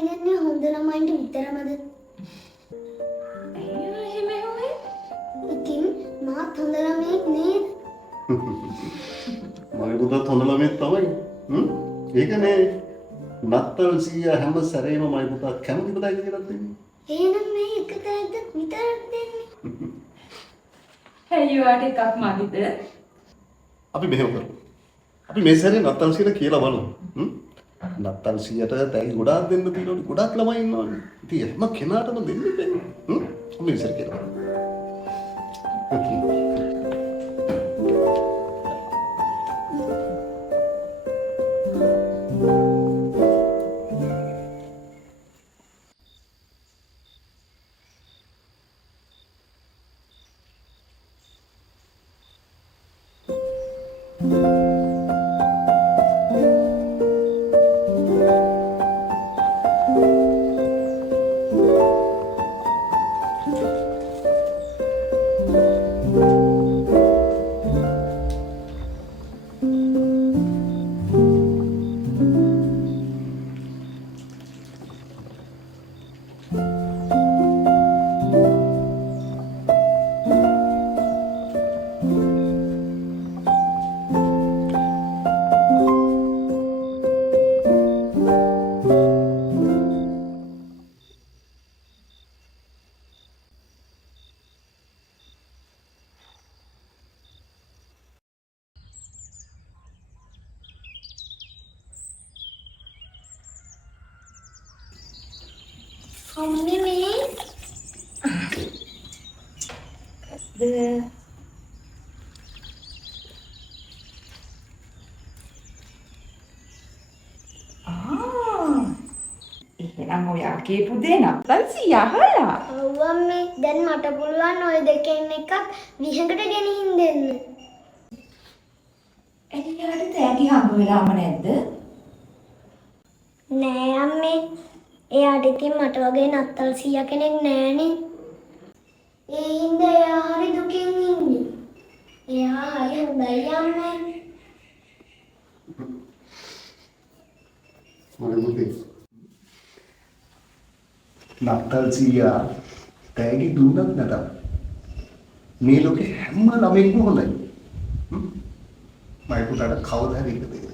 තෑගි දෙන්නේ හොඳ ළමයින්ට විතරමද? ඇයි එහෙම ඇහුවේ? ඉතින් මාත් හොඳ ළමයෙක් නේද? මගේ පුතත් හොඳ ළමයෙක් තමයි. ඒකනේ නත්තල් සීයා හැම සැරේම මගේ පුතා කැමති පුතයි කියලා දෙන්නේ. එහෙනම් මේ එක තෑග්ගක් විතරක් දෙන්නේ. ඇයි ඔයාට එකක් මදිද? අපි මෙහෙම කරමු. අපි මේ සැරේ නත්තල් සීයට කියලා බලමු. නත්තල් සීයට තෑගි ගොඩාක් දෙන්න තියෙනවනේ. ගොඩාක් ළමයි ඉන්නවනේ. ඉතින් හැම කෙනාටම දෙන්න බැහැ. අපි මේ සැරේ කියලා බලමු. අම්මේ මේ එහෙනම් ඔයා කියපු දේ නත්තල් සීයා අහලා. ඔව් අම්මේ දැන් මට පුළුවන් ওই දෙකෙන් එකක් විහඟට ගෙනිහින් දෙන්න. එළියට තෑගි හම්බ වෙලාම නැද්ද? නෑ අම්මේ. එයාට ඉතින් මට වගේ නත්තල් සීයා කෙනෙක් නෑනේ. ඒ හින්දා එයා හරි දුකින් ඉන්නේ. එයා හරි හොඳයි අම්මේ. මගේ පුතේ නත්තල් සීයා තෑගි දුන්නත් නැතත් මේ ලෝකේ හැම ළමෙක්ම හොඳයි. මගේ පුතාට කවදා හරි ඉන්න දෙන්න.